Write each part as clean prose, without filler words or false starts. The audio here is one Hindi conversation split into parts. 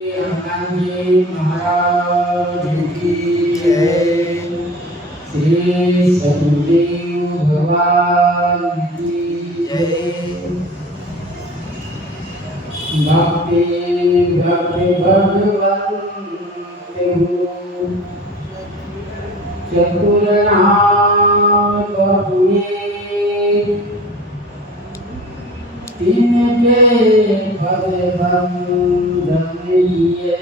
हनुमान जी महाराज की जय। श्री सतगुरु भगवान की जय। भक्ति भक्ति भगवंत चतुरनाथ तिनके पद बंधन लिए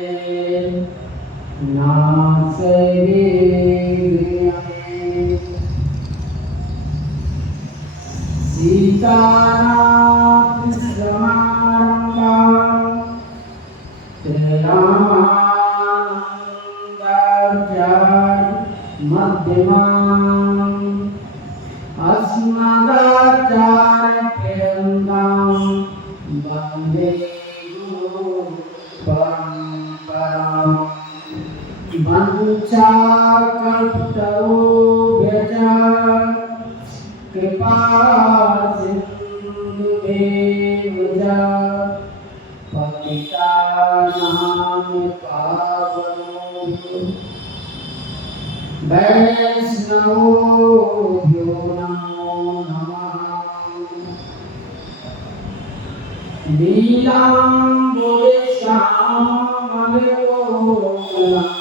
नाथ सीतानाथ समारंभा श्रीरामानंदाचार्य मध्यमाम् अस्मदाचार्यपर्यन्तां वन्दे गुरुपरम्पराम्। वंशाकल्पतरुभ्यश्च कृपासिन्धुभ्येव च पतितानां पावनेभ्यो वैष्णवेभ्यो नमो नमः। लीलाम्बुजामलकोमलम्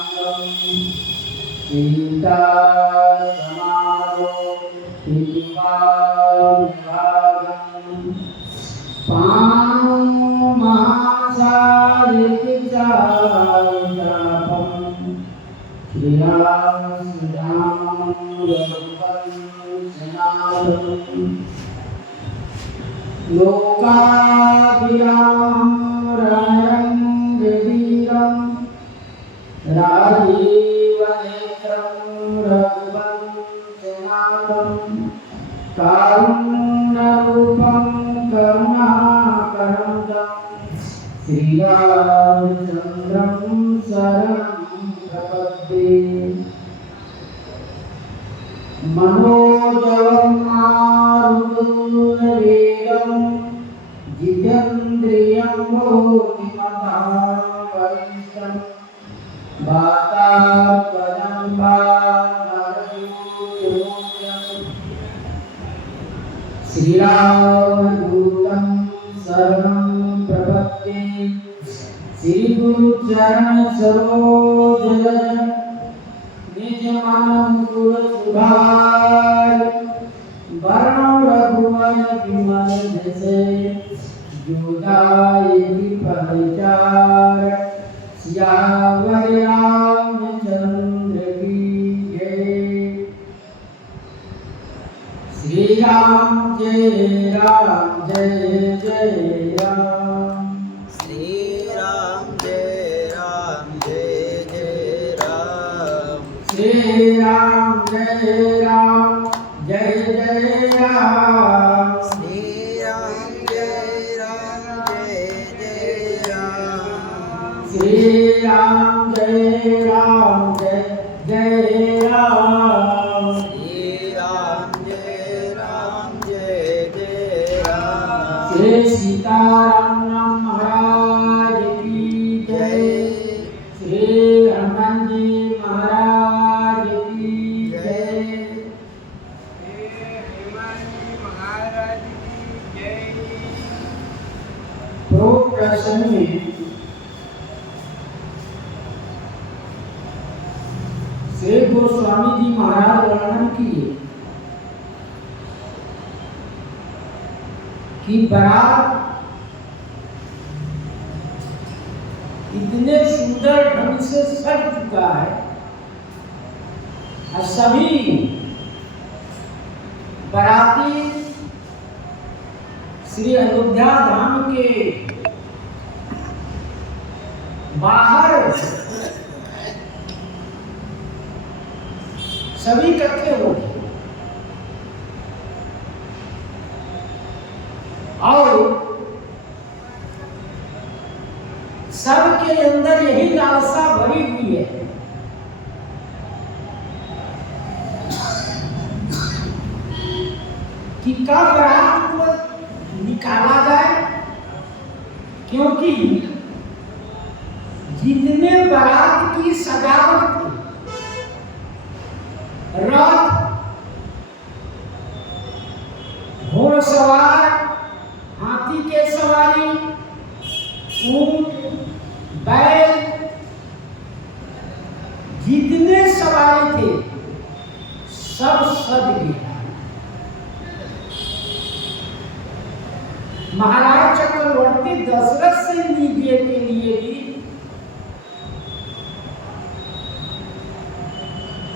सीतासमारोपितवान् पानुमहासारितचापम् श्रीराम रघुवंशनाथम् लोकाभिरामं जयवीरं राजीवनेत्रं रघुवंशनाथं कारुण्यरूपं करुणाकरं श्रीरामचन्द्रं शरणं प्रपद्ये। मनोजवं मारुतवेगं जितेन्द्रियं बुद्धिमतां वरिष्ठं वातात्मजं वानरयूथमुख्यं श्रीरामदूतं शरणं प्रपद्ये। श्रीगुरुचरण सरोज निज मन मुकुर सुधार वर्ण रघुवर विमल जैसे जोदायि परिचार सियावर रामचंद्र की जय। श्री राम जय जय राम। श्री राम जय राम। श्री राम जय जय राम। श्री राम जय राम। श्री राम जय राम। श्री राम जय राम। श्री सीताराम महाराज की जय। श्री हनुमान जी महाराज की जय। प्रोक्त प्रसंग में श्री गोस्वामी जी महाराज वर्णन किए कि बारात इतने सुंदर ढंग से सज चुका है और सभी बाराती श्री अयोध्या धाम के बाहर सभी इकट्ठे हो गए और सबके अंदर यही लालसा भरी हुई है कि कब रात को निकाला जाए, क्योंकि जितने बारात की सजावट थी, रथ, घोड़सवार, हाथी के सवारी, ऊंट, बैल, जितने सवारी थे सब सज गए। महाराज चक्रवर्ती दशरथ से लीजिए के लिए भी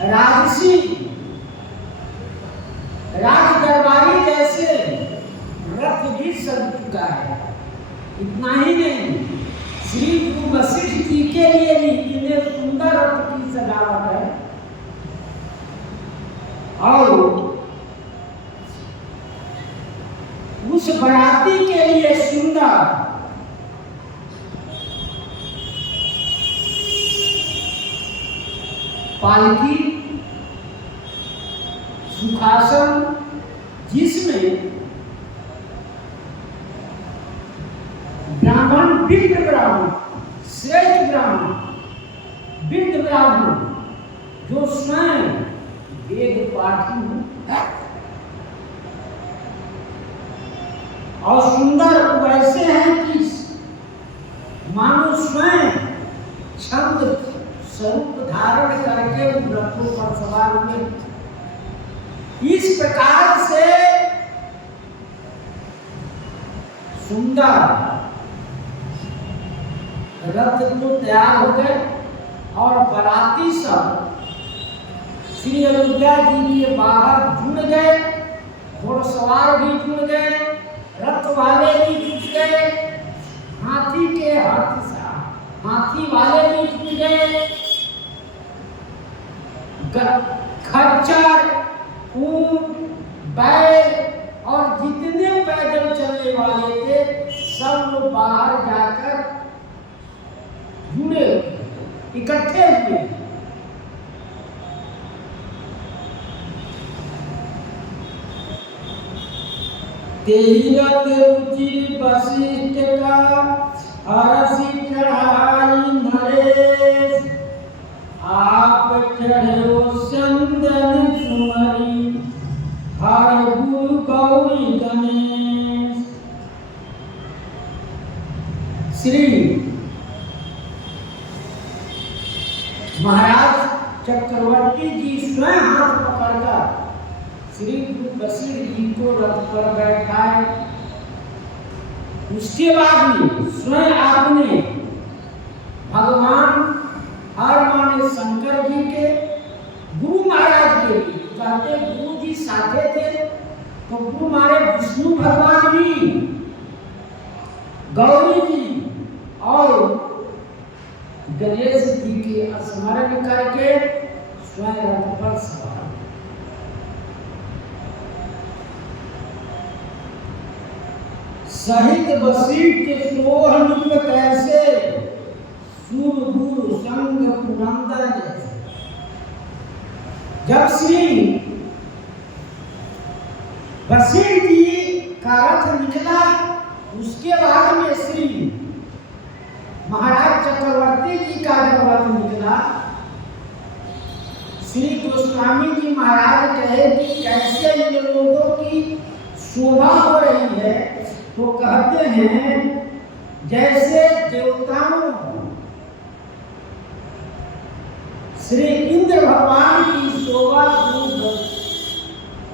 राजसी राज दरबारी जैसे रथ भी सज चुका है। इतना ही नहीं, श्री गुरु वशिष्ठ जी के लिए भी इतने सुंदर रथ की सजावट है। और उस बराती के लिए सुंदर पालकी, सुखासन, जिसमें ब्राह्मण, विद्ध ब्राह्मण, श्रेष्ठ ब्राह्मण, विद्ध ब्राह्मण जो स्वयं वेद पाठी हैं और सुंदर वैसे हैं कि मानो स्वयं छंद स्वरूप धारण करके रथों पर सवार हुए। इस प्रकार से सुंदर रथ तो तैयार हो गए और बाराती सब श्री अयोध्या जी के बाहर जुड़ गए। घोड़सवार भी जुड़ गए, रथ वाले भी जुट गए, हाथी वाले भी जुट गए, खच्चर, ऊंट, बैल और जितने पैदल चलने वाले थे सब लोग बाहर जाकर जुड़े, इकट्ठे हुए। तेरथ रुचि वशिष्ठ का अरसी चढ़ाई नरेश, आप चढ़ो चंदन सुमरी हर गुरु गौरी गणेश। श्री महाराज चक्रवर्ती जी स्वयं हाथ पकड़कर श्री गुरु वशिष्ठ जी को रथ पर बैठाए। उसके बाद में स्वयं आपने भगवान हर माने शंकर जी के, गुरु महाराज के भी कहते गुरु जी साथे थे, तो गुरु महाराज विष्णु भगवान भी, गौरी जी और गणेश जी के स्मरण करके स्वयं रथ पर सवार। सहित वशिष्ठ सोह नृत्य कैसे, सुर गुरु संग पुरंदर जैसे। जब श्री वशिष्ठ जी का रथ निकला, उसके बाद में श्री महाराज चक्रवर्ती जी का जब रथ निकला, श्री गोस्वामी जी महाराज कहे कि कैसे इन लोगों की शोभा हो रही है, तो कहते हैं जैसे देवताओं श्री इंद्र भगवान की शोभा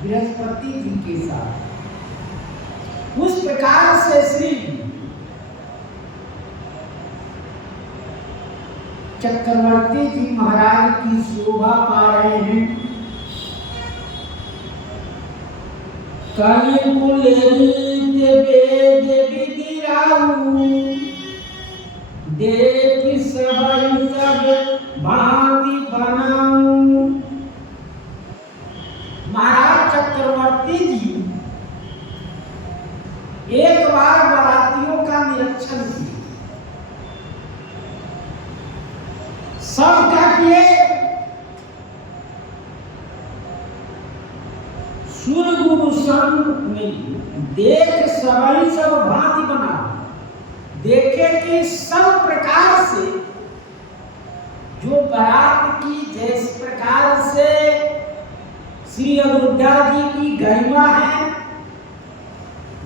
बृहस्पति जी के साथ, उस प्रकार से श्री चक्रवर्ती जी महाराज की शोभा पा रहे हैं। देख सब भांति बनाऊं। महाराज चक्रवर्ती जी एक बार बारातियों का निरीक्षण किए, सबका किए, सुर गुरु संग में देख सबरी सब भांति बना, देखे कि सब प्रकार से बारात की जिस प्रकार से श्री अयोध्या जी की गरिमा है,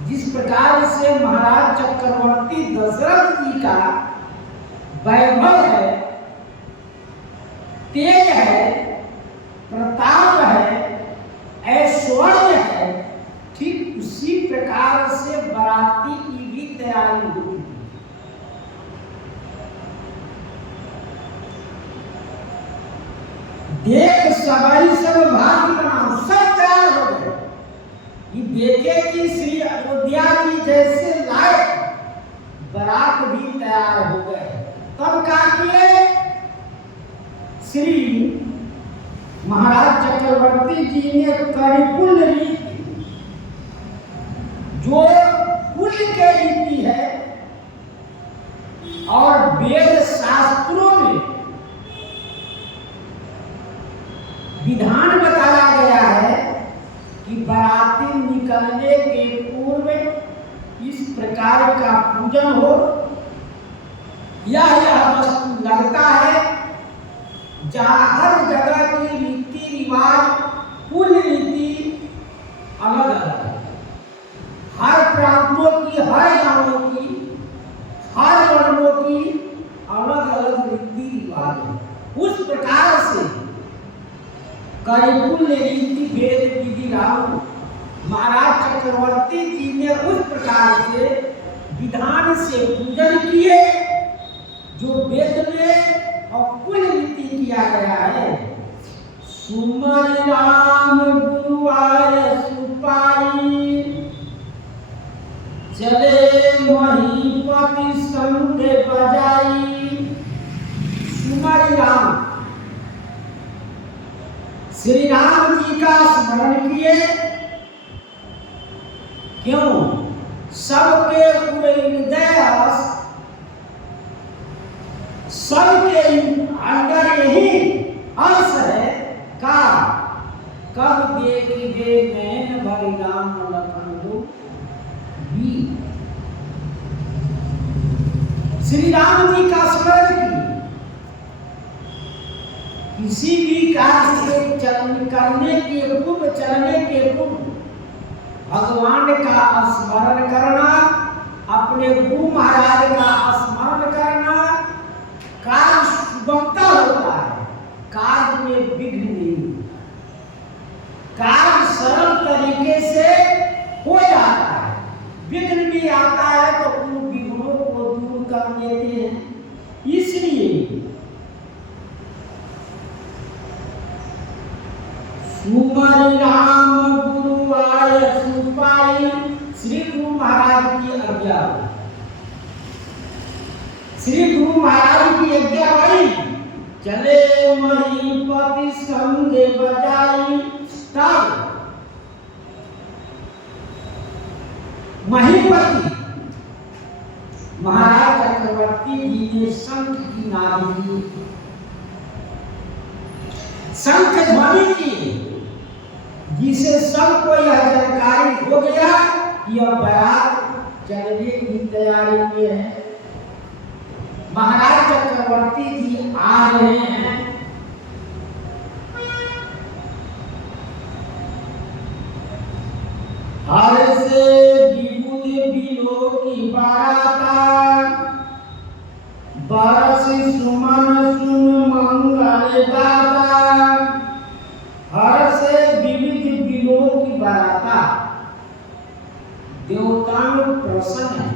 जिस प्रकार से महाराज चक्रवर्ती दशरथ जी का वैभव है, तेज है, प्रताप है, ऐश्वर्य है, ठीक उसी प्रकार से बाराती की भी तैयारी होती है। देख सवारी सब भाग्य बनाओ, सब तैयार हो गए। ये देखे कि श्री अयोध्या जी जैसे लायक बारात भी तैयार हो गए। तब क्या किए? श्री महाराज चक्रवर्ती जी ने करिकुल रीति, जो कुल के रीति है और वेद शास्त्रों में विधान बताया गया है कि बाराती निकलने के पूर्व इस प्रकार का पूजन हो। यह वस्तु लगता है जहाँ हर जगह की रीति रिवाज, कुल रीति अलग अलग है। हर प्रांतों की, हर गांवों की, हर वर्णों की अलग अलग रीति रिवाज है। उस प्रकार से करिकुल रीति वेद विधि लागू महाराज चक्रवर्ती जी ने उस प्रकार से विधान से पूजन किए जो वेद में और कुल रीति किया गया है। सुमर राम गुरुवार सुपाई, चले महीपति संग बजाई। सुमर राम, श्री राम जी का स्मरण किए। क्यों? सबके पूरे हृदय, सबके अंदर यही अंश है का कब देखिए मैन भरी राम लखन दो भी। श्री राम जी का स्मरण किए। किसी भी कार्य के करने के पूर्व, चलने के पूर्व भगवान का स्मरण करना, अपने गुरु महाराज का स्मरण करना, कार्य सुगमता होता है, कार्य में विघ्न नहीं, कार्य सरल तरीके से हो जाता है। विघ्न भी आता है तो उन विघ्नों को दूर कर देते हैं। इसलिए सुमर राम गुरु आय सुपाई, श्री गुरु महाराज की आज्ञा, श्री गुरु महाराज की आज्ञा आई, चले महीपति संग बजाई। तब महीपति महाराज चक्रवर्ती जी ने शंख की नादी की, शंख ध्वनि की, जिसे सबको यह जानकारी हो गया कि अब बारात चलने की तैयारी में है। महाराज चक्रवर्ती जी आ रहे हैं। हर से विबुध बिलो की बाराता, बरस सुमन सुन मंगल दाता। हर से विविध बिलो की बाराता, देवताओं प्रसन्न है।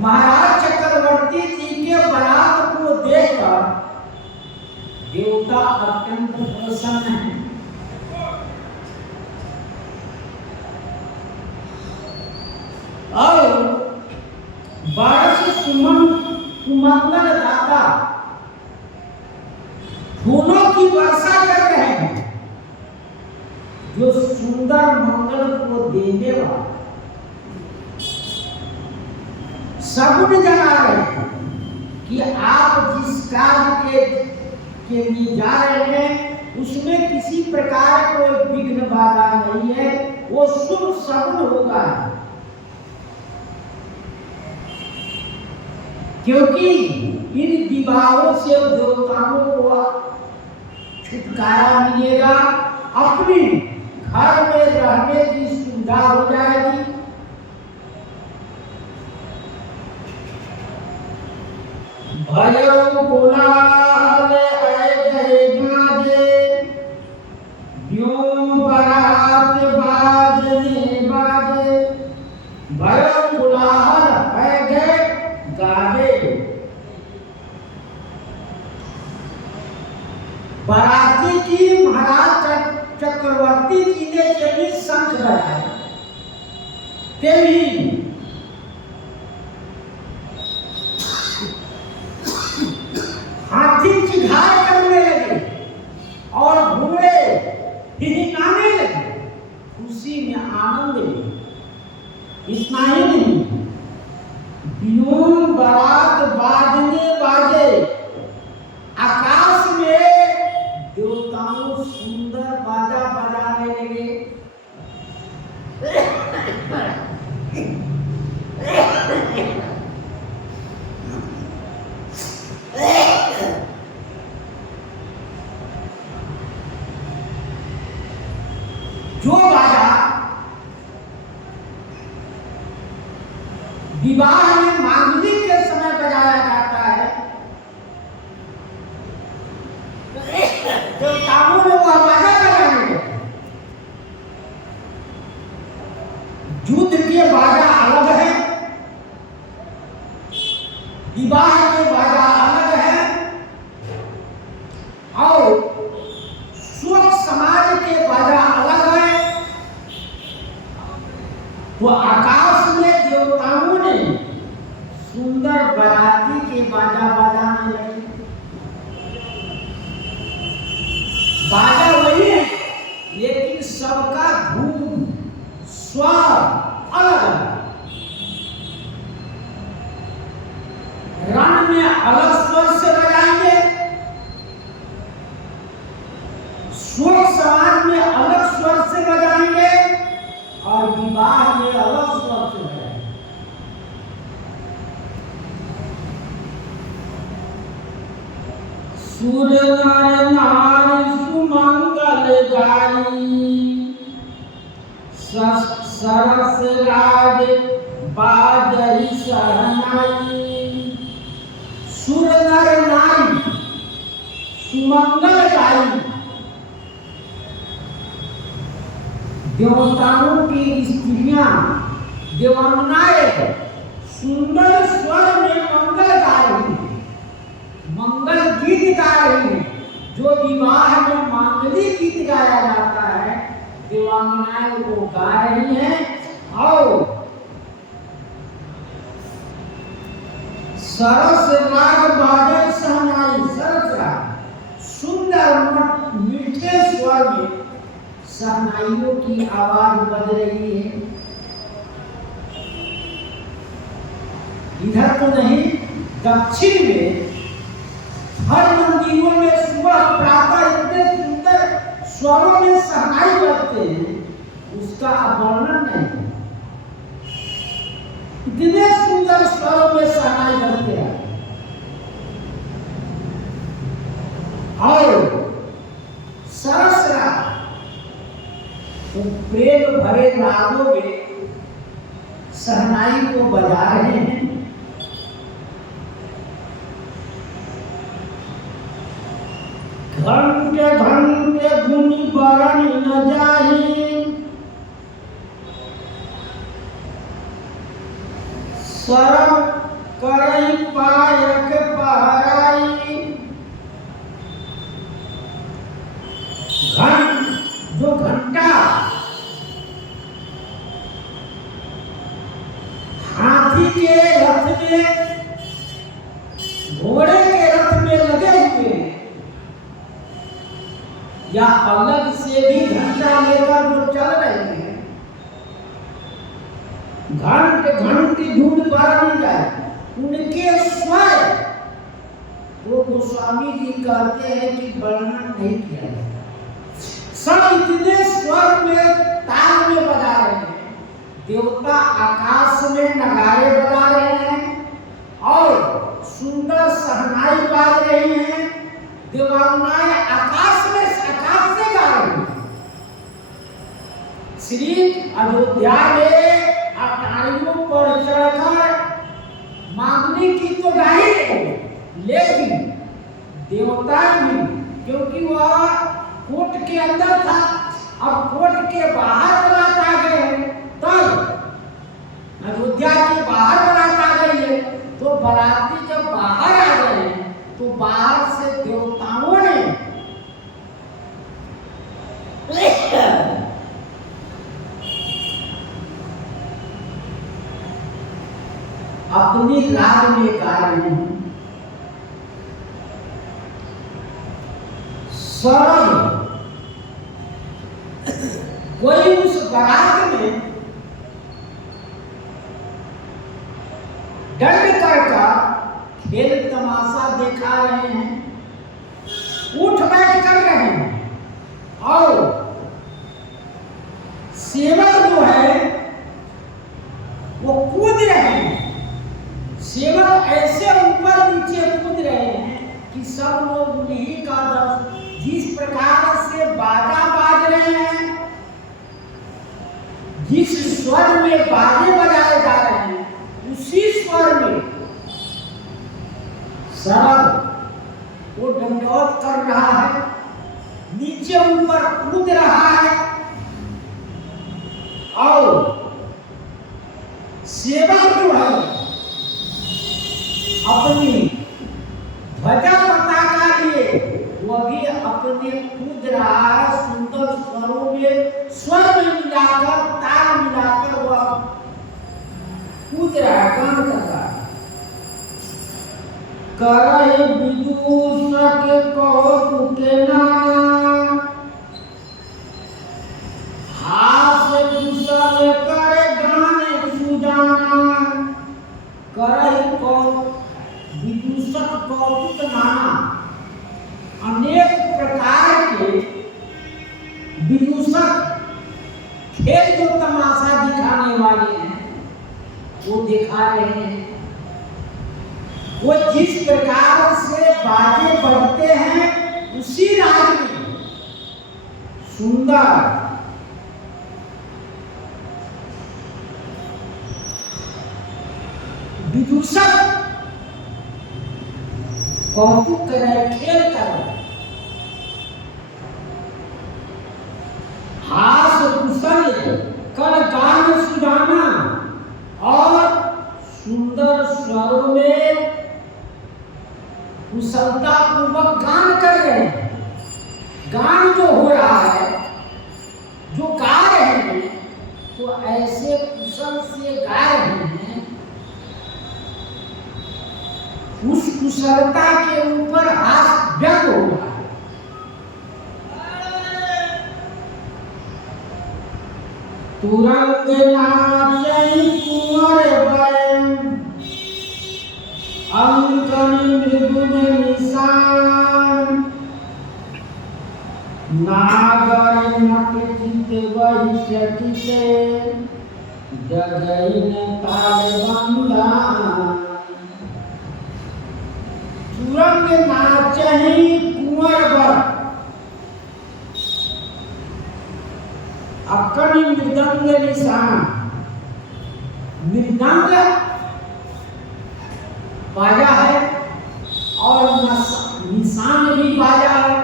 महाराज चक्रवर्ती जी के बारात को देखकर देवता अत्यंत प्रसन्न है। और बरस सुमन सुमंगल दाता, फूलों की वर्षा कर रहे हैं, जो सुंदर मंगल को देने वाला सगुन जना रहे हैं कि आप जिस कार्य के लिए जा रहे हैं उसमें किसी प्रकार कोई विघ्न बाधा नहीं है, वो शुभ सगुन होगा। क्योंकि इन विवाहों से देवताओं को छुटकारा मिलेगा, अपनी घर में रहने की सुविधा हो जाएगी। भयो कोलाहल ऐ गाजे, यों बारात बाजने बाजे। भयो कोलाहल ऐ गाजे, बाराती की महाराज चक्रवर्ती जी ने जब शंख बजाया, तभी हाथी चिघार करने लगे और घोड़े हिहिकाने लगे, खुशी में आनंद में। इतना ही नहीं, बियों बारात बाजने बाजे, आकाश में देवताओं सुंदर बाजा बजाने लगे। जो बाजा विवाह में मांगलिक के समय बजाया जाता है, देवताओं ने वह बाजा बजाने लगे। युद्ध के बाजा अलग है, विवाह के बाजा अलग है, और शोक समाज के बाजा अलग है। तो आकाश में देवताओं ने सुंदर बाराती के बाजा बजाने लगे। बाजा वही है, लेकिन सबका धूम स्वर अलग अलग। रण में अलग स्वर से बजाएंगे, शोक समाज में अलग स्वर से बजाएंगे, और विवाह में अलग स्वर से बजाएंगे। सुर नर नारी सुमंगल गाई, सरस राज बाजहि शहनाई। सुर नर नारी सुमंगल गाई, देवताओं की स्त्रियां देवांगनाएं सुंदर स्वर में मंगल गा रही, मंगल गीत गा रही। जो विवाह में मांगलिक गीत गाया जाता है, देवांगनाएं वो गा रही हैं। और सरस राग बाजे शहनाई, सरस राग सुंदर मीठे स्वर में शहनाइयों की आवाज बज रही है। इधर तो नहीं, दक्षिण में हर मंदिरों में सुबह प्रातः इतने सुंदर स्वरों में शहनाई बजते हैं, उसका वर्णन नहीं। इतने सुंदर स्वरों में शहनाई बजते हैं। और सरस राग, तो प्रेम भरे रागों में शहनाई को बजा रहे हैं। घंटे घंटे धुन बरन न जाही, शरम करई पायक पहराई। जो घंटा हाथी के रथ में, घोड़े के रथ में लगे हुए हैं, या अलग से भी घंटा लेकर जो चल रहे हैं, घंट घंटी धूल बरन जाए, उनके स्वर वो गोस्वामी जी कहते हैं कि वर्णन नहीं किया जाता। सब इतने स्वर में ताल में बजा रहे हैं। देवता आकाश में नगाड़े बजा रहे हैं और सुंदर शहनाई बाज रही हैं। देवांगनाएं आकाश में अयोध्या में अटारियों पर चढ़कर मांगने की तो गाही है, लेकिन देवता भी, क्योंकि वह कोट के अंदर था, अब कोट के बाहर बारात आ गए, तब अयोध्या के बाहर बारात आ गई है, तो बाराती जब बाहर आ गए तो बाहर से देवताओं ने अपनी राग में गा रहे हैं। स्वरम कोई उस बारात में दंड कर खेल तमाशा दिखा रहे हैं, उठ बैठ कर रहे हैं, और सेवक जो है वो कूद रहे हैं। सेवक ऐसे ऊपर नीचे कूद रहे हैं कि सब लोग उन्हीं का दर्शन, जिस प्रकार से बाजा बाज रहे हैं, जिस स्वर में बाजे बजाए जा रहे हैं, उसी स्वर में सरल वो दंडवत कर रहा है, नीचे ऊपर कूद रहा है, और सेवक जो है अपनी ध्वजा पताका लिए वो भी अपने कूद रहा है, सुंदर स्वरों में स्वर में मिलाकर, ताल मिलाकर वह कूद रहा है, काम कर रहा है। करे विदूषक कौतुके नाना, हास कुशल करे गान सुजाना। करे विदूषक कौतुक नाना, अनेक प्रकार के विदूषक खेल जो तमाशा दिखाने वाले हैं वो दिखा रहे हैं। वो जिस प्रकार से बाजे बजते हैं उसी राग में सुंदर विदूषक कौतुक कर रहे, खेल कर रहे, हास कुशल कर गान सुजाना, और सुंदर स्वरों में कुशलता पूर्वक गान कर रहे हैं। गान जो हो रहा है, जो गा रहे हैं, तो ऐसे कुशल से गा रहे हैं, उस कुशलता के ऊपर हास व्यक्त हो रहा है। तुरंग नाचई कुंवर बन, अंकन मृदु में निशान, नागर नट चित वही चकिते, जगइन ताल बंदान। तुरंग नाचही कुंवर बर, अक्कन मृदंग निशान। मृदंग बाजा है और निशान भी बाजा है।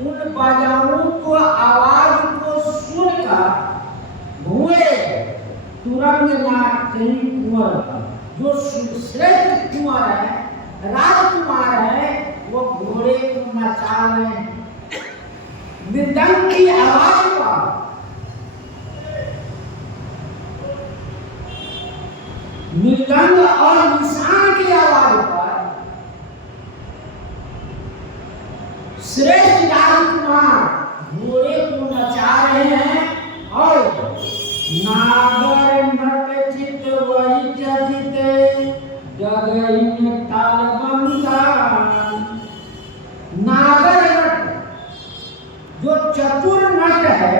उन बाजाओं को आवाज को सुनकर भूले तुरंग नाचही कुंवर, जो श्रेष्ठ कुंवर है, राजकुमार है, वो घोड़े को नचा रहे हैं। मृदंग की आवाज पर मृदंग और निशान की आवाज पर श्रेष्ठ राजकुमार घोड़े को नचा रहे हैं, और नागर नट चित वही चकिते, जगइन ताल बंदान। नागर नट जो चतुर नट है,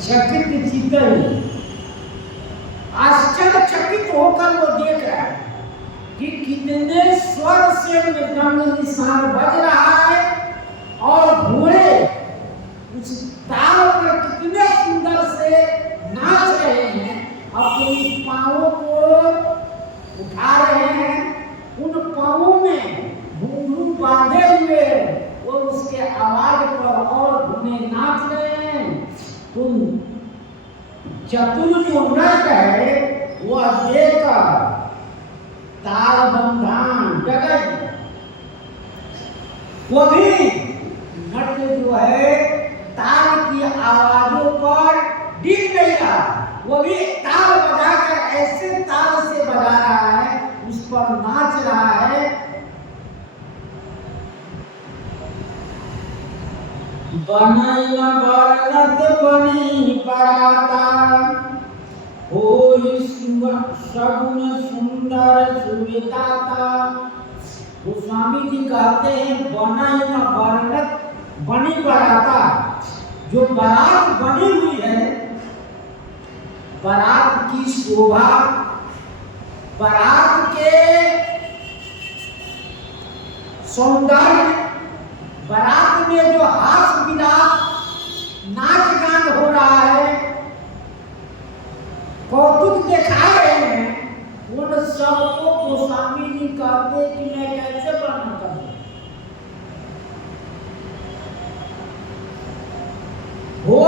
चकित चित आश्चर्यचकित होकर वो देख रहा है कि कितने स्वर से मृदंग निशान बज रहा है, और घोड़े उस ताल पर कितने उठा रहे हैं, उन पांवों में घुंघरू बांधे हुए वो उसके आवाज पर और घूमे नाच रहे हैं। तुम चतुर जो नट है वह देकर ताल बंधान जगत, वो भी नट जो है ताल की आवाजों पर डिग नहीं रहा, वो भी ताल बजाकर ऐसे ताल से बजा रहा है, उस पर नाच रहा है। बनई बरनत बनी बराता, होई सगुन सुंदर सुविदाता। गोस्वामी जी कहते हैं बनई बरनत बनी बराता, जो बारात बनी हुई है, बारात की शोभा, बारात के सौंदर्य, बारात में जो हास विलास नाच गान हो रहा है, कौतुक दिखा रहे हैं, उन सबको गोस्वामी जी कहते कि मैं कैसे वर्णन करूं। हो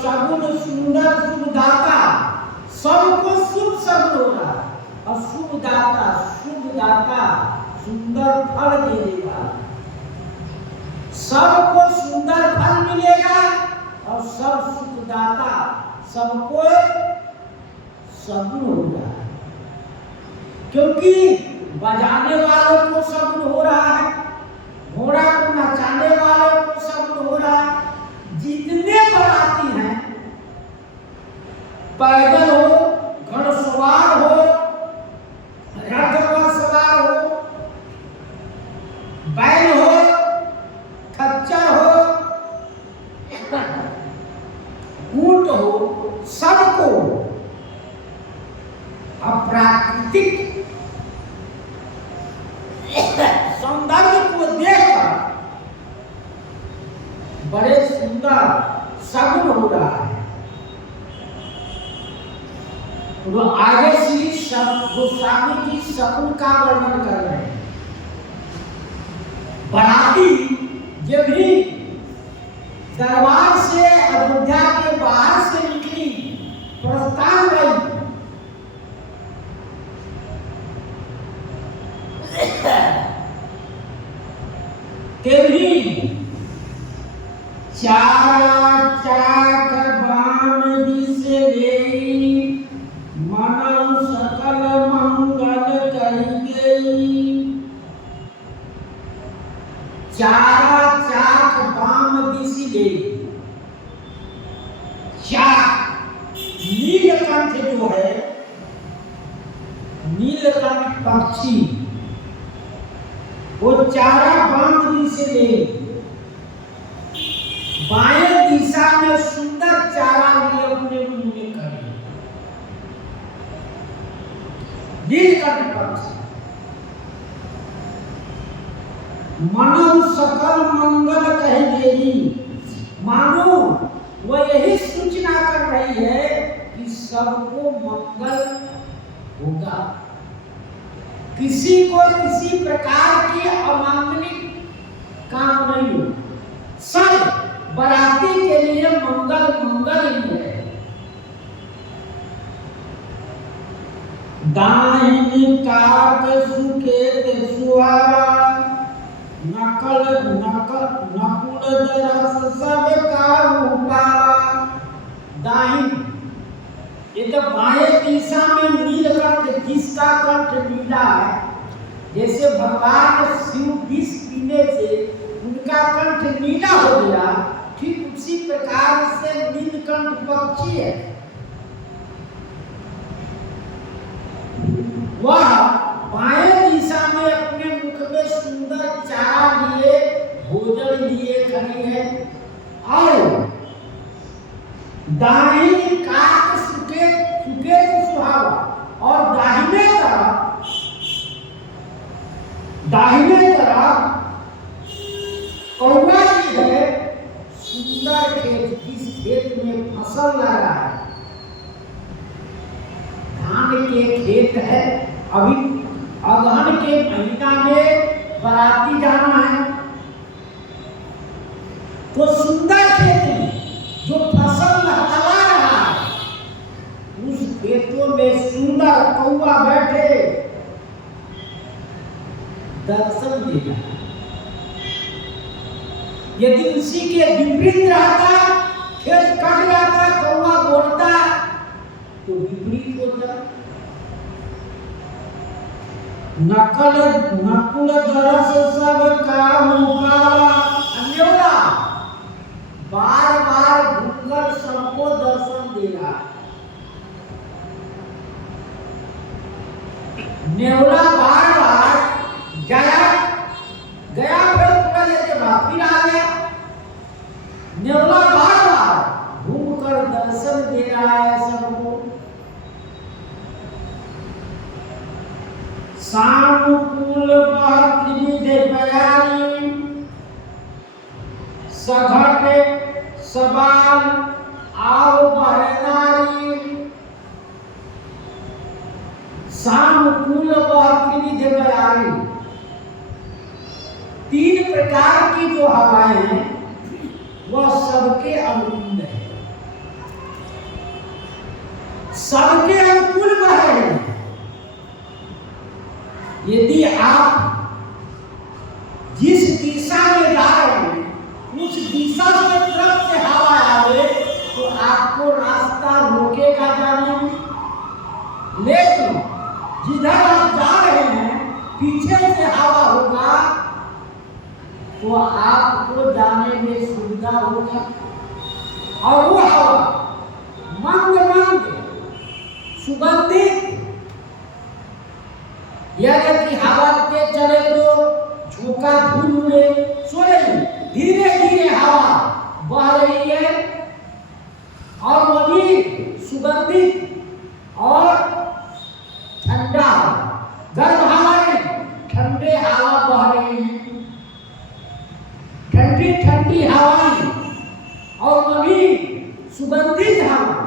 सगुन सुंदर शुभदाता, सबको शुभ सगुन हो रहा है, और शुभदाता शुभदाता सुंदर फल दे देगा, सबको सुंदर फल मिलेगा, और सब सुखदाता सबको सगुन होगा, क्योंकि बजाने वालों को सगुन हो रहा है, घोड़ा को नचाने वालों को सगुन हो रहा है, जितने बराती हैं, पैदल हो, घोड़सवार हो, रथ पर सवार हो, बैल हो, खच्चर हो, ऊंट हो, सबको अप्राकृतिक सौंदर्य को देखकर बड़े सुंदर सगुन हो रहा है। तो आगे श्री गोस्वामी जी सगुन का वर्णन कर रहे हैं। बराती जब भी दरबार से अयोध्या के बाहर से निकली, प्रस्थान गई, तेरी चार चाक बाण दिस लेई, मनऊ सकल मंगल कही गई। चारा चाक बाम दिस लेई, चाक नीलकंठ जो है, नीलकंठ पक्षी, वो चारा बाम दिस लेई, बाएं दिशा में सुंदर चारा लिए अपने मुंह में करे। नीलकंठ पक्षी मनऊ सकल मंगल कह देगी, मानो वह यही सूचना कर रही है कि सबको मंगल होगा, किसी को किसी प्रकार की अमांगलिक काम नहीं हो, सब बराती के लिए मंगल मंगल ही है। दाहिनी काक सुखेत सुहावा, नकल नकुल दरस सब काहू पावा। दाहिनी, ये तो बाएं दिशा में नीलकंठ, जिसका कंठ नीला है, जैसे भगवान शिव विष पीने से उनका कंठ नीला हो गया, ठीक उसी प्रकार से नीलकंठ पक्षी है, वह बाएं दिशा में अपने मुख में सुंदर चारा लिए, भोजन लिए खड़ी है, और दाहिनी काक सुकेत सुहावा, और दाहिने तरफ कौवा जी है, सुंदर खेत, जिस खेत में फसल लगा है, धान के खेत है, अभी अगहन के महीना में बाराती जाना है, तो सुंदर खेत में जो फसल लहलहा रहा है, उस खेतों में सुंदर कौवा बैठे दर्शन देगा। यदि उसी के विपरीत रहता, खेत कट जाता, कौवा बोलता, तो विपरीत होता। नकुल दरस सब काम मुकावा, अन्योला बार बार घूमकर सबको दर्शन देगा। नेवला बार बार गया फिर पूरा लेके फिर आ गया। नेवला बार बार घूमकर दर्शन दे रहा है सबको। सानुकूल दे बयानी सघट सबाल आओ बहनारी। सानुकूल दे बयानी, तीन प्रकार की जो हवाएं हैं वह सबके अनुकूल है, सबके अनुकूल बह रहे हैं। यदि आप जिस दिशा में जा रहे हैं उस दिशा के तरफ से हवा आवे तो आपको रास्ता रोकेगा जाने में, लेकिन जिधर आप जा रहे हैं पीछे से हवा होगा तो आपको जाने में सुविधा होगा। और वो हवा मंद मंद सुगंधित, यदि हवा के चले तो झोंका धूल उड़े, सोए धीरे धीरे हवा बह रही है और वही सुगंधित और ठंडा गर्म हवाएं, ठंडे हवा बह रही है, ठंडी ठंडी हवाएं और वही सुगंधित हवा।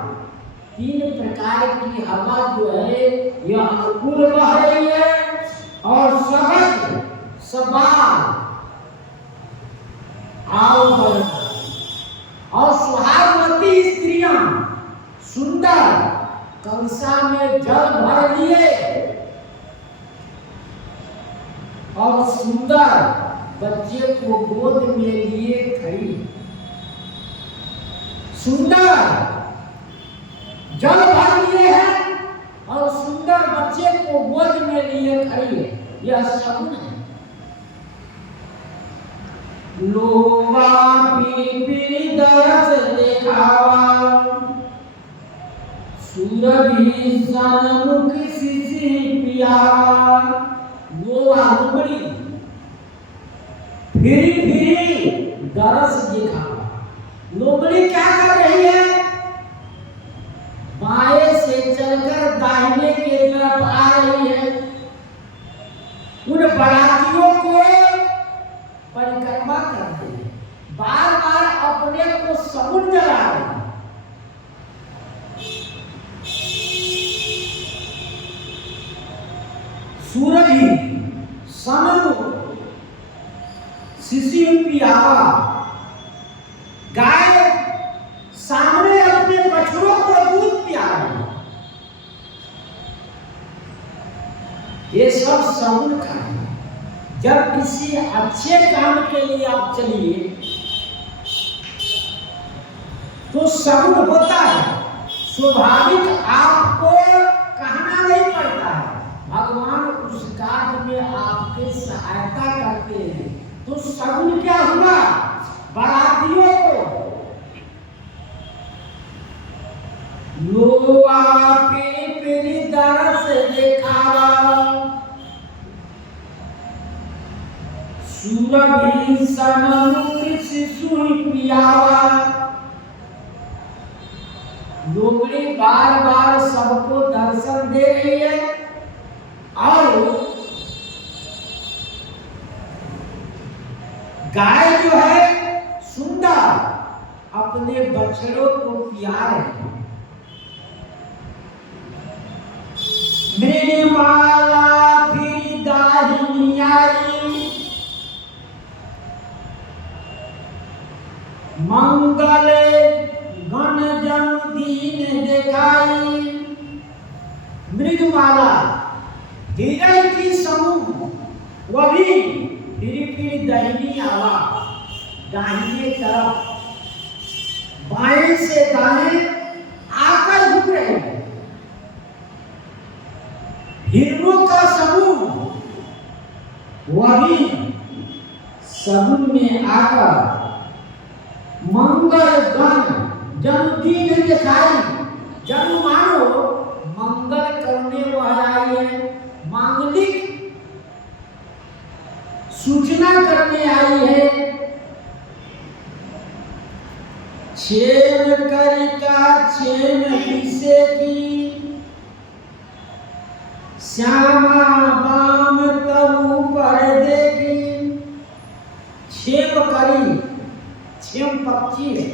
तीन प्रकार की हवा जो है यह अनुकूल बह रही है और सहज सबाल आओ और सुहागवती स्त्रियां सुंदर कलसा में जल भर लिए और सुंदर बच्चे को गोद में लिए खड़ी, सुंदर जल भर लिए हैं और सुंदर बच्चे को गोद में लिए खड़ी है। यह शगुन है। लोवा पीपी दरस देखावा, सूरभि सनमुख सिसी पियावा। लोवा लुगड़ी फिरी दरस दिखावा। लुगड़ी क्या कर रही है? बाएं से चलकर दाहिने के तरफ आ रही है। उन बरातियों को परिक्रमा करते हैं, बार बार अपने को समुद्र आ रहे हैं। सूरभि सनमुख सिसी पियावा, गाय सामने अपने बछड़ों को दूध पिया रही है। ये सब सगुन का है। जब किसी अच्छे काम के लिए आप चलिए तो सगुन होता है, स्वाभाविक आपको कहना नहीं पड़ता है। भगवान उस कार्य में आपके सहायता करते हैं तो सगुन क्या हुआ? बरातियों को लोआ पीपी दरस देखावा, सूरभि सनमुख सिसुई पियावा। लोगड़ी बार बार सबको दर्शन दे रही है और गाय जो है सुंदर अपने बछड़ों को पिया रही है। मृगमाला फिर दाहिनी आई, मंगल गण जन दीन दिखाई। मृगमाला धीरे की समूह वही फिर दाहिनी आवा, दाहिने तरफ बाएं से दाएं आकर घूम रहे हैं। हिरणों का समूह वही सगुन में आकर मंगल गण जन्मदिन दिखाई। जन्म मानो मंगल करने वह आई है, मांगलिक सूचना करने आई है। छेन करिका छेन विषे की, श्यामा बाम तरु पर देखी। छेम करी, छेम पक्षी है,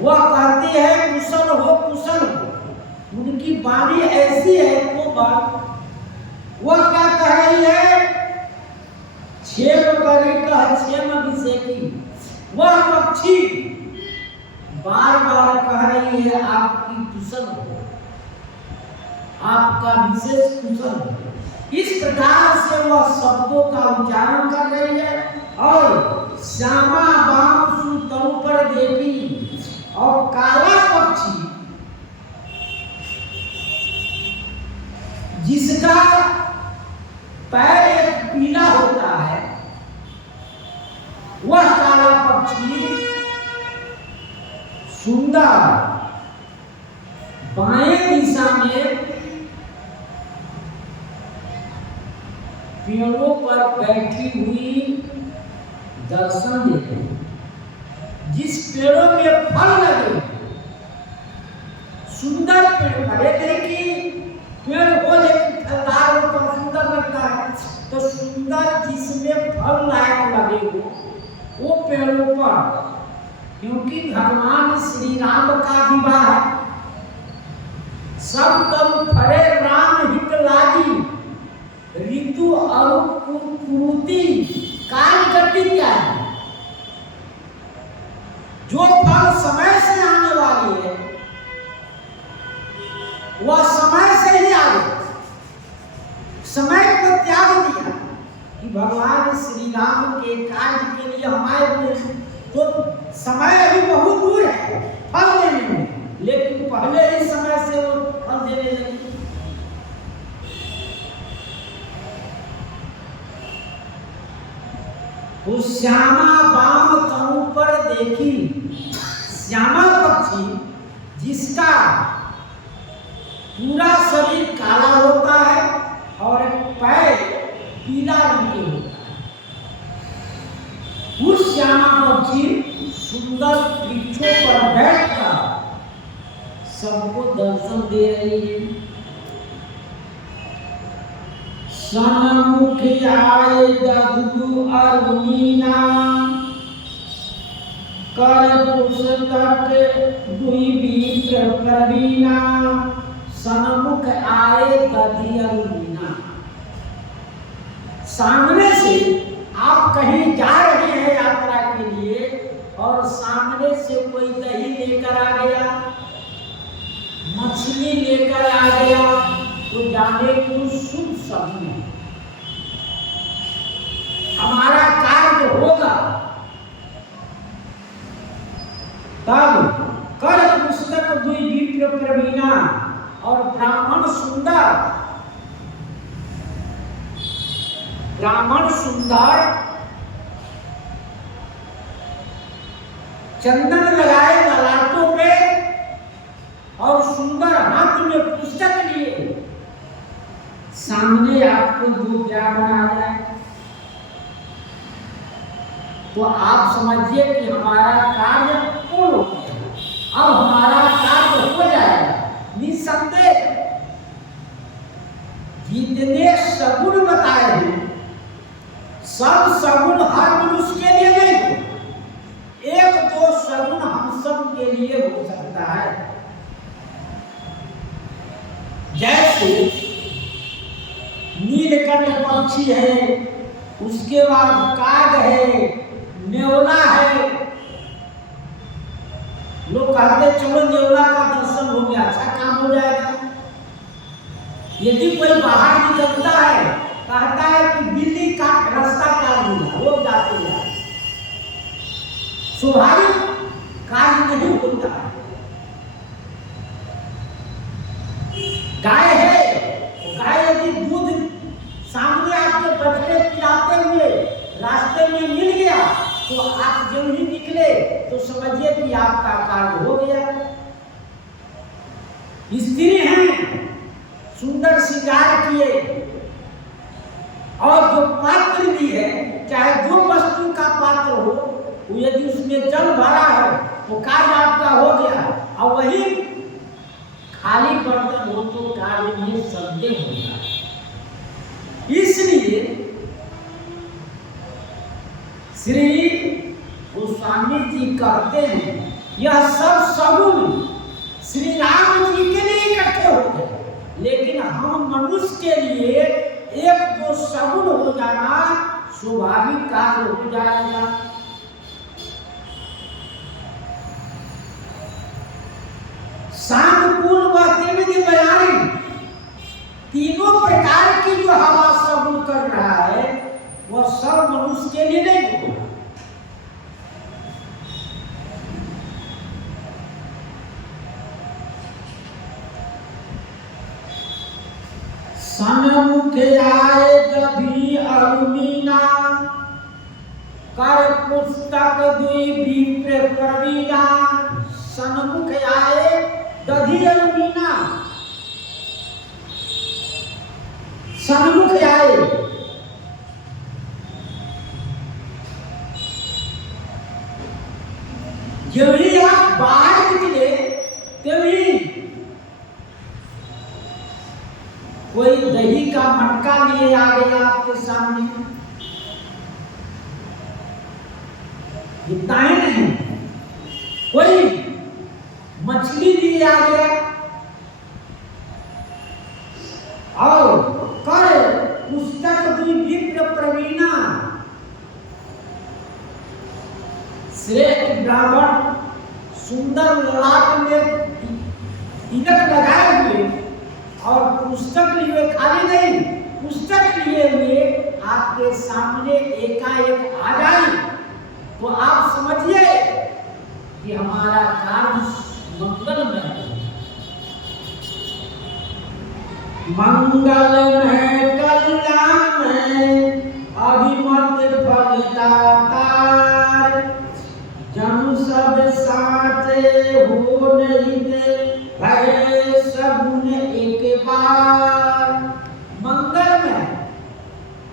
वह कहती है कुशल हो कुशल हो। उनकी वाणी ऐसी है वो बात, वह क्या कह रही है? छेम करी कह छेम विषे की। वह पक्षी बार बार कह रही है आपकी कुशल हो, आपका विशेष कुशल हो। इस प्रकार से वह शब्दों का उच्चारण कर रही है। और श्यामा बाम सुतरु पर देखी, और काला पक्षी जिसका पैर एक पीला होता है, वह काला पक्षी सुंदर बाएं दिशा में पेड़ों पर बैठी हुई दर्शन देते हैं। जिस पेड़ों में फल लगे, सुंदर पेड़, हरे देखी पेड़ हो लेकिन फलदार हो तो सुंदर लगता है, तो सुंदर जिसमें फल लायक लगे हो वो पेड़ों पर, क्योंकि भगवान श्री राम का विवाह है। सब तब फरे राम हित लागी, ऋतु और कुरुति काल गति क्या है? जो फल समय से आने वाली है वह समय से ही आ गई। समय को त्याग दिया कि भगवान श्री राम के कार्य के लिए हमारे तो समय अभी बहुत दूर है फल देने में, लेकिन पहले ही समय से वो फल देने लगे। तो श्यामा बाम तनु पर देखी, श्यामा पक्षी जिसका पूरा शरीर काला होता है और पैर पीला रंग के होता है, उस श्यामा पक्षी सुंदर वृक्षों पर बैठकर सबको दर्शन दे रही है। सन्मुख आए दधु अरुणीना, कर पुस्तक दुई बीत्र प्रवीणा। सन्मुख आए दधि अरुणीना, सामने से आप कहीं जा रहे हैं यात्रा के लिए और सामने से कोई दही लेकर आ गया, मछली लेकर आ गया, तो जाने को शुभ समय है, हमारा कार्य होगा। तब कर पुस्तक दुई विप्र प्रवीणा, और ब्राह्मण सुंदर चंदन लगाए ललाटों पे और सुंदर हाथ में पुस्तक लिए सामने आपको जो ज्ञान आ जाए तो आप समझिए कि हमारा कार्य पूर्ण हो गया, अब हमारा कार्य हो जाएगा निसंदेह। जितने सगुण बताए हैं सब सगुण हर मनुष्य के लिए नहीं, एक दो सगुण हम सब के लिए हो सकता है। जैसे नीलकंठ पक्षी है, उसके बाद काग है, नेवला है। लोग कहते चलो नेवला का दर्शन हो गया, अच्छा काम हो जाएगा। यदि कोई बाहर निकलता है, कहता है कि बिल्ली का रास्ता काट दिया, लोग जाते हैं, स्वाभाविक कार्य नहीं होता। गाय है, गाय यदि दूध सामने आपके बछड़े पिलाते हुए रास्ते में मिल गया तो आप जब ही निकले तो समझिए कि आपका कार्य हो गया। स्त्री हैं, सुंदर श्रृंगार किए, और जो पात्र भी है, चाहे जो वस्तु का पात्र हो, वो यदि उसमें जल भरा है तो कार्य आपका हो गया। और वही खाली बर्तन हो तो कार्य में संदेह होता है। इसलिए श्री गोस्वामी जी कहते हैं यह सब सगुण श्री राम जी के लिए इकट्ठे होते हैं, लेकिन हम मनुष्य के लिए एक दो सगुण हो जाना स्वाभाविक कार्य हो जाएगा। सानुकूल व त्रिविध बयानी, तीनों प्रकार की जो हवा सगुण कर रहा है वह सब मनुष्य के लिए नहीं होगा। सन्मुख आए दधी अरुणीना, कर पुस्तक दुई विप्र प्रवीणा। सन्मुख आए दधी अरुणीना, सन्मुख आए, जब ही आप बाहर निकले तभी कोई दही का मटका लिए आ गया आपके सामने, इतना ही नहीं, कोई मछली लिए आ गया और कर पुस्तक दुई विप्र प्रवीणा। श्रेष्ठ ब्राह्मण सुंदर ललाट में तिलक लगाए हुए और पुस्तक लिए, खाली नहीं, पुस्तक लिए हुए आपके सामने एकाएक आ जाए तो आप समझिए कि हमारा कार्य मंगलमय है। मंगलमय कल्याणमय अभिमत फलदातार, जनु सब साथे हो नहीं दे भय सगुन एक बार। मंगलमय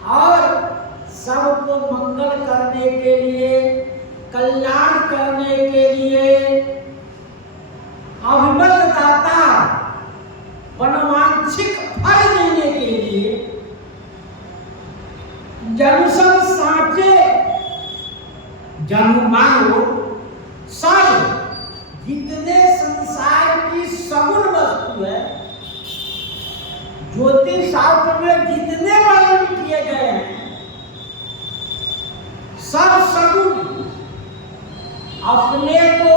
और सबको मंगल करने के लिए, कल्याण करने के लिए, अभिमत दाता, मनोवांछित फल देने के लिए, जनु सब साथे, जनु मानो सब जितने संसार की सगुण वस्तु है, ज्योतिष शास्त्र में जितने वर्णन किए गए हैं सब सगुण अपने को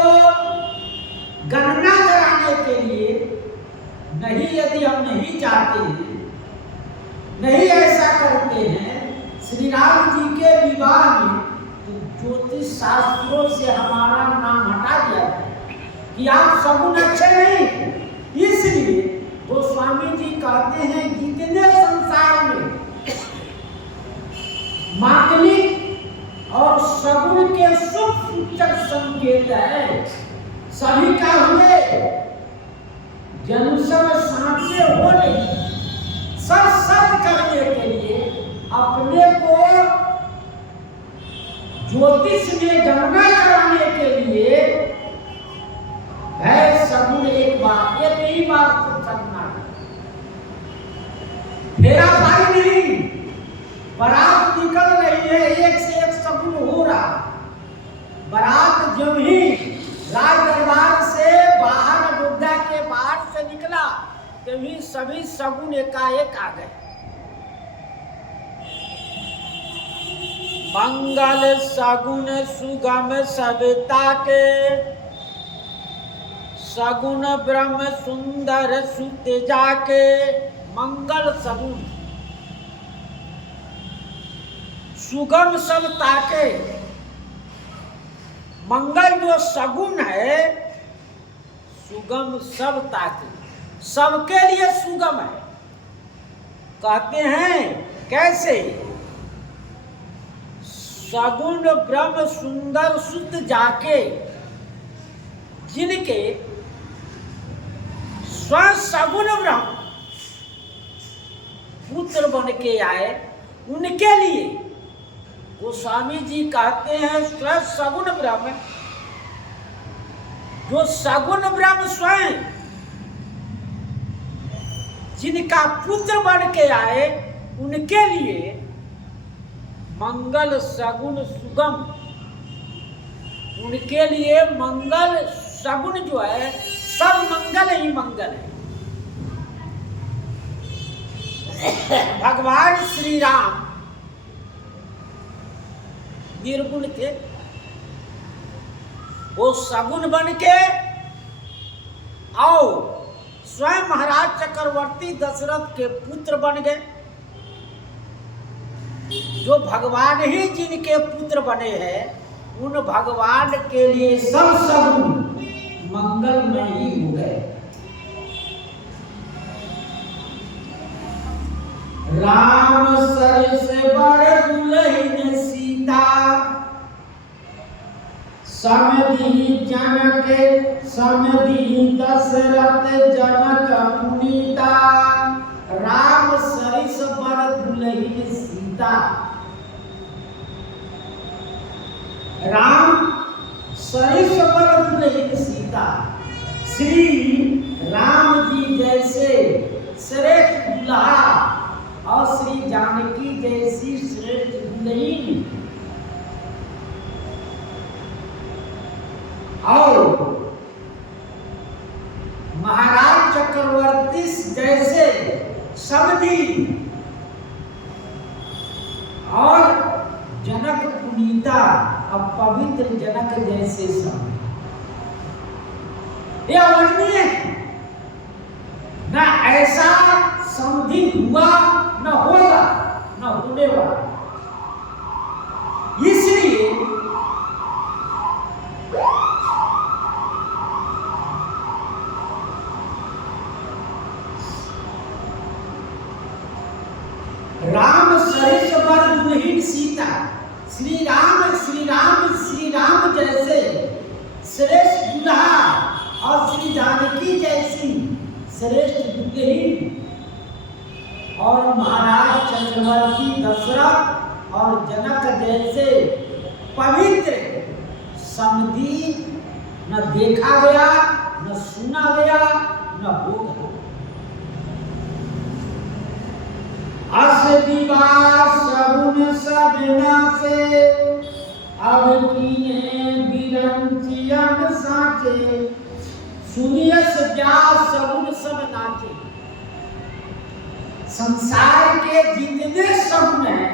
गणना कराने के लिए नहीं, यदि हम नहीं चाहते हैं, नहीं ऐसा करते हैं श्री राम जी के विवाह में, तो ज्योतिष शास्त्रों से हमारा नाम हटा दिया कि आप सगुण अच्छे नहीं। इसलिए गोस्वामी जी कहते हैं जितने संसार में मांगलिक और सगुण के शुभ सूचक संकेत है, सभी का हुए, जनु सब साथे हो नहीं, सब सत्य करने के लिए अपने को ज्योतिष में गणना कराने के लिए है सगुण एक बार, एक ही बार तो करना है, फेरा भाई नहीं, बारात निकल रही है, एक से एक सगुण हो रहा। बारात जब ही राज दरबार से बाहर, अयोध्या के बाहर से निकला तभी सभी सगुन एकाएक आ गए। मंगल सगुन सुगम सविता के, सगुन ब्रह्म सुंदर सुत जाके। मंगल सगुन सुगम सविता के, मंगल जो सगुन है सुगम सविता के, सबके लिए सुगम है। कहते हैं कैसे? सगुन ब्रह्म सुंदर सुत जाके, जिनके स्वयं सगुन ब्रह्म पुत्र बन के आए, उनके लिए गोस्वामी जी कहते हैं स्वयं सगुन ब्रह्म, जो सगुन ब्रह्म स्वयं जिनका पुत्र बन के आए, उनके लिए मंगल सगुन सुगम, उनके लिए मंगल सगुन जो है सब मंगल ही मंगल है। भगवान श्री राम निर्गुण थे, वो सगुन बन के आओ स्वयं महाराज चक्रवर्ती दशरथ के पुत्र बन गए। जो भगवान ही जिनके पुत्र बने हैं, उन भगवान के लिए सब सगुन मंगलमय ही हो गए। राम सरस बर दुलहिन सीता, समधि जनक समधि दशरथ जनक पुनीता। राम सरिस बर दुलहिन सीता, राम सरिस बर दुलहिन सीता। श्री राम जी जैसे श्रेष्ठ दुल्हा और श्री जानकी जैसी श्रेष्ठ दुल्हन, और महाराज चक्रवर्ती जैसे समधि और जनक पुनीता और पवित्र जनक जैसे सब, ये अवर्णनीय है। न ऐसा समधि हुआ, न होगा, न होने वाला। इसलिए राम सरिस बर दुलहिन सीता, श्री राम जैसे श्रेष्ठ दुल्हा और श्री जानकी जैसी श्रेष्ठ दुल्हन, और महाराज चक्रवर्ती दशरथ और जनक जैसे पवित्र समधि न देखा गया, न सुना गया, न होगा। अस दिवा सगुन सबना से, अब कीने बिरंचियन साचे। सुनियस जा सगुन सब नाचे। संसार के जितने सगुन हैं,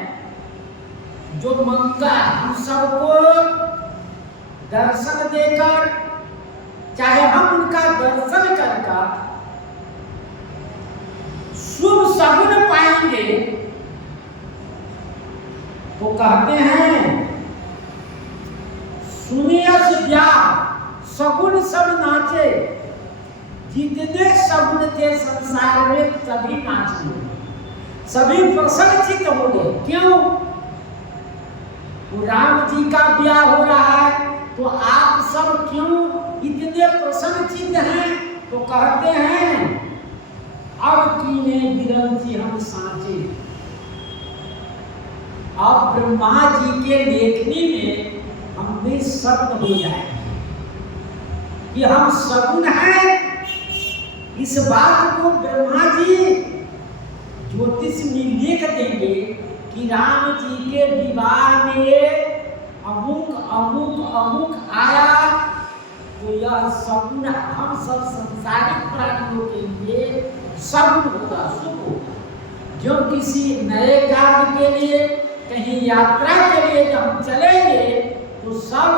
जो मंगा हम सबको दर्शन देकर, चाहे हम उनका दर्शन करके शुभ सगुन पाएंगे, तो कहते हैं सुनियस जा सगुन सब नाचे। जितने सगुन थे संसार में सभी नाचे, सभी प्रसन्नचित्त हो गए। क्यों? राम जी का ब्याह हो रहा है, तो आप सब क्यों इतने प्रसन्नचित्त हैं? तो कहते हैं अब कीने बिरंची हम साँचे। अब ब्रह्मा जी के लेखनी में हम भी सत्य हो जाए कि हम सगुन हैं। इस बात को ब्रह्मा जी ज्योतिष में लिख देंगे कि राम जी के विवाह में अमुक अमुक अमुक आया, तो यह सगुन हम सब संसारिक प्राणियों के लिए सगुन होगा, शुभ होगा। जो किसी नए कार्य के लिए, कहीं यात्रा के लिए जब हम चलेंगे तो सब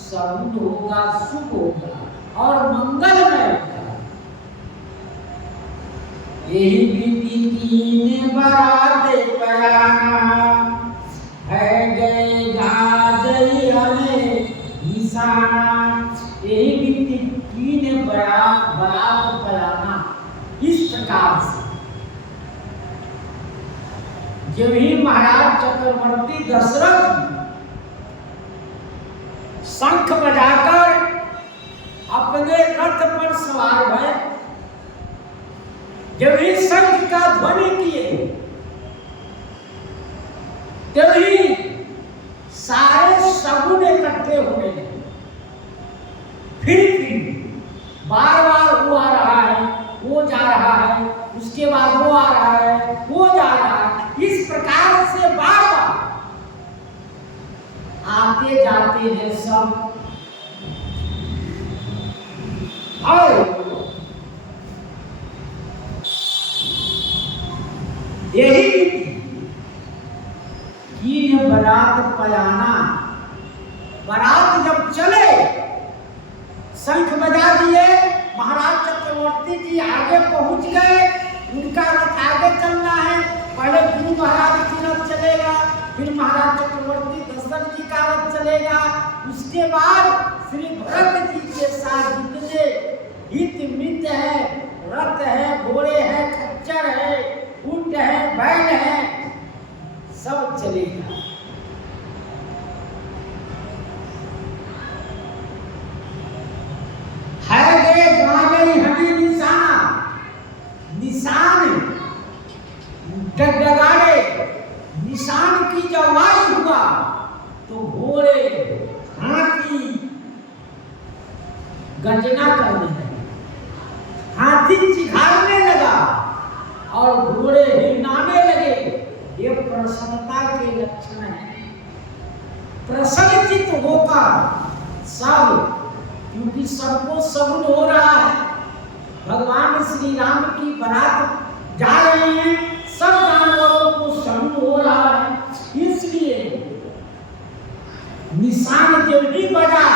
सगुन होगा, शुभ होगा और मंगलमय होगा। यही विधि कीने बराते पयाना, है गए गाजई हमें निशाना। यही विधि कीने बरात पयाना। इस प्रकार से जब ही महाराज चक्रवर्ती दशरथ शंख बजाकर अपने रथ पर सवार भय, जब ही शंख का ध्वनि किए, तभी सारे सगुन इकट्ठे होने लगे। फिर बार बार वो आ रहा है, वो जा रहा है, उसके बाद वो आ रहा है, वो जा रहा है। इस प्रकार से बार बार आते जाते हैं सब। और यही कीन बरात पयाना, बारात जब चले, शंख बजा दिए, महाराज चक्रवर्ती जी आगे पहुंच गए, उनका रथ आगे चलना है। पहले गुरु महाराज की रथ चलेगा, फिर महाराज चक्रवर्ती दशरथ जी का रथ चलेगा, उसके बाद श्री भरत जी के साथ जितने हित मित है, रथ है, घोड़े है, खच्चर है, ऊंट है, बैल है, सब चलेगा। है गए गागई हमें निशाना, निशान डगडगाड़े, निशान की जब आवाज हुआ तो घोड़े हाथी गर्जना करने लगे, हाथी चिघाड़ने लगा और घोड़े हिलाने लगे। ये प्रसन्नता के लक्षण है। प्रसन्नचित होकर सब, क्योंकि सबको सगुन हो रहा है, भगवान श्री राम की बारात जा रहे हैं, सब जानवरों को सगुन हो रहा है। इसलिए निशान जब भी बजा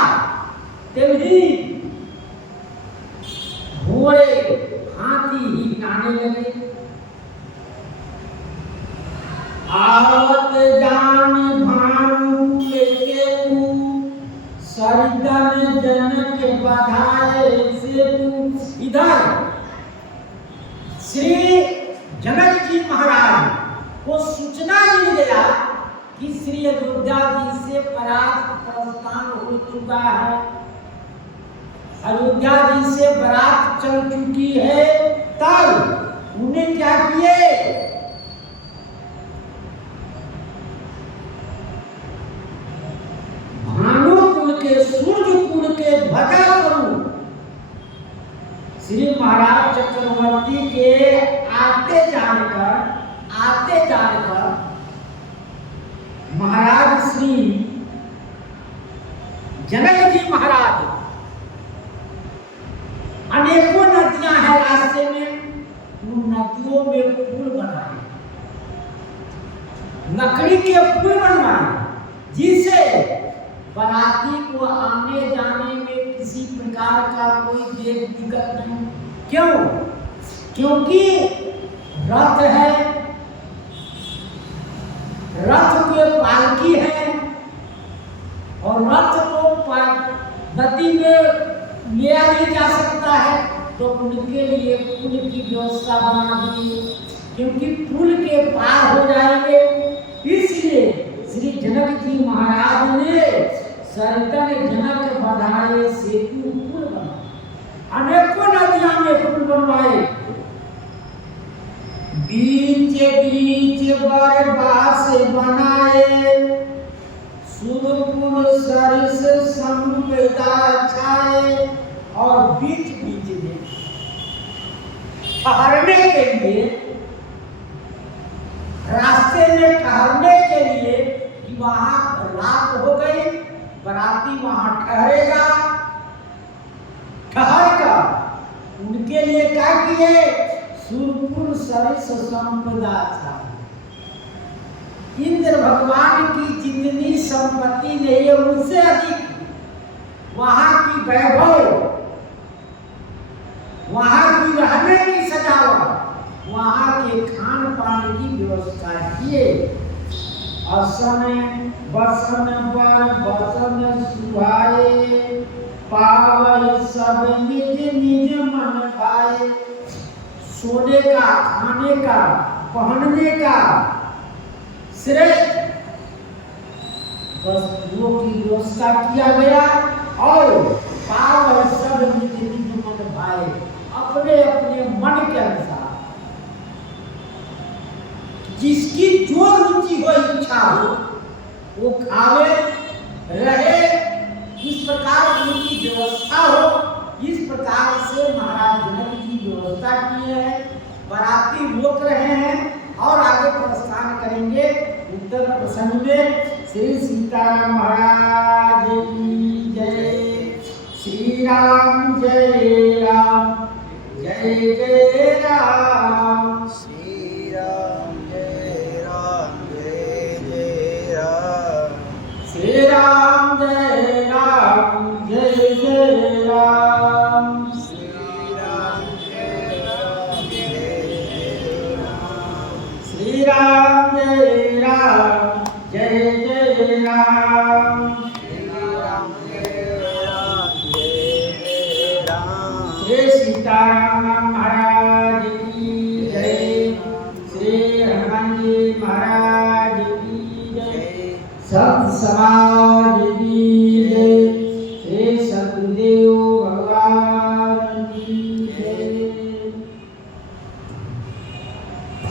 तभी घोड़े हाथी हिलाने लगे। आवत जान भानु लेके तू, सरिता में जनक बधाए से तू। इधर श्री जनक जी महाराज को सूचना मिल गया कि श्री अयोध्या जी से बारात प्रस्थान हो चुका है, अयोध्या जी से बारात चल चुकी है। तब उन्हें क्या किए, भानुकुल के, सूर्यकुल के ध्वजा स्वरूप श्री महाराज चक्रवर्ती के आते जानकर महाराज श्री जनक जी महाराज, अनेकों नदियां हैं रास्ते में, उन नदियों में पुल बनाए, लकड़ी के पुल बनवाए, जिसे बाराती को आने जाने में किसी प्रकार का कोई दिक्कत नहीं। क्यों? क्योंकि रथ है, रथ के पालकी है और रथ को नदी में लिया नहीं जा सकता है, तो उनके लिए पुल की व्यवस्था बना दी, क्योंकि पुल के पार हो जाएंगे। इसलिए श्री जनक जी महाराज ने सरितन जनक बधाए सेतु पुल बनाए, अनेकों नदियां में पुल बनवाए। बीच बीच बरबास बनाए, सुरपुर सरिस संपदा छाए। और बीच बीच में ठहरने के लिए, रास्ते में ठहरने के लिए, कि वहां रात हो गई, बाराती वहां ठहरेगा, ठहर कर उनके लिए क्या किए, कुल सरिस संपदा चाहिए। इंद्र भगवान की जितनी संपत्ति नहीं है उससे अधिक वहां की वैभव, वहां की रहने की सजावट, वहां के खान पान की व्यवस्था किए। असन बसन पर बसन सुहाए, पावै सब निज निज मन भाए। सोने का, खाने का, पहनने का श्रेष्ठ वस्तुओं की व्यवस्था किया गया और पावै सब निज निज मन भाए, अपने अपने मन के अनुसार जिसकी जो रुचि हो, इच्छा हो, वो खावे रहे, इस प्रकार उनकी व्यवस्था हो। इस प्रकार से महाराज जनक जी व्यवस्था की है। बाराती रोक रहे हैं और आगे प्रस्थान करेंगे। उत्तर प्रसंग में श्री सीताराम महाराज की जय। श्री राम जय राम, जय जय राम। श्री राम जय राम, जय जय राम। श्री राम जय राम, जय जय राम। श्री राम जय राम, जय जय राम। श्री राम जय राम, जय जय राम। श्री राम जय राम, जय जय राम। श्री सीताराम महाराज की जय। श्री हनुमान जी महाराज की जय। संत समाज